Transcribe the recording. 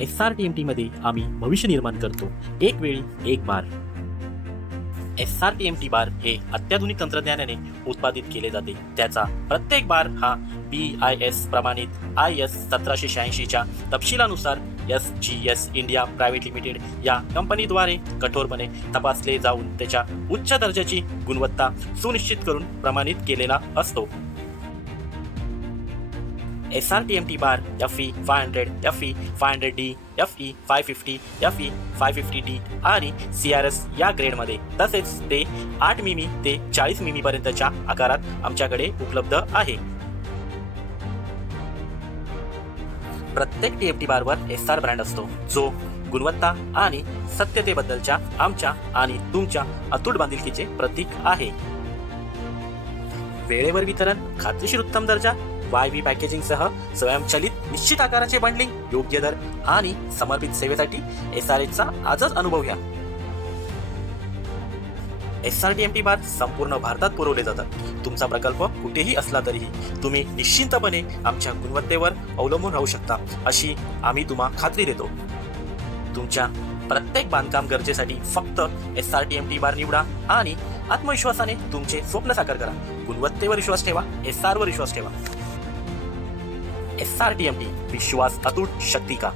SRTMT मध्ये आम्ही भविष्य निर्माण करतो, एक वेळी एक बार. SRTMT बार हे अत्याधुनिक तंत्रज्ञानाने उत्पादित केले जाते. त्याचा प्रत्येक बार हा BIS प्रमाणित IS 1786च्या तपशिलानुसार SGS India private limited या कंपनीद्वारे कठोरपणे तपासले जाऊन त्याच्या उच्च दर्जाची गुणवत्ता सुनिश्चित करून प्रमाणित केलेला असतो. SRTMT बार FE 500, FE 500D, FE 550, FE 550D आणि CRS या ग्रेडमध्ये तसेच ते 8 मिमी ते 40 मिमी पर्यंतच्या आकारात आमच्याकडे उपलब्ध आहे. प्रत्येक TFT बारवर SR ब्रँड असतो, जो गुणवत्ता आणि सत्यतेबद्दलच्या आमच्या आणि तुमच्या अतूट बांधिलकीचे प्रतीक आहे. वेळेवर वितरण, खात्रीशीर उत्तम दर्जा, YV पॅकेजिंगसह स्वयंचलित निश्चित आकाराचे बंडलिंग, योग्य दर आणि समर्पित सेवेसाठी SRHचा आजच अनुभव घ्या. SRTMT बार संपूर्ण भारतात पुरवले जातात. तुमचा प्रकल्प कुठेही असला तरीही तुम्ही निश्चिंतपणे आमच्या गुणवत्तेवर अवलंबून राहू शकता, अशी आम्ही तुम्हाला खात्री देतो. तुमच्या प्रत्येक बांधकाम गरजेसाठी फक्त SRTMT बार निवडा आणि आत्मविश्वासाने तुमचे स्वप्न साकार करा. गुणवत्तेवर विश्वास ठेवा, SR वर विश्वास ठेवा. SRTMT, विश्वास अतूट, शक्ती का.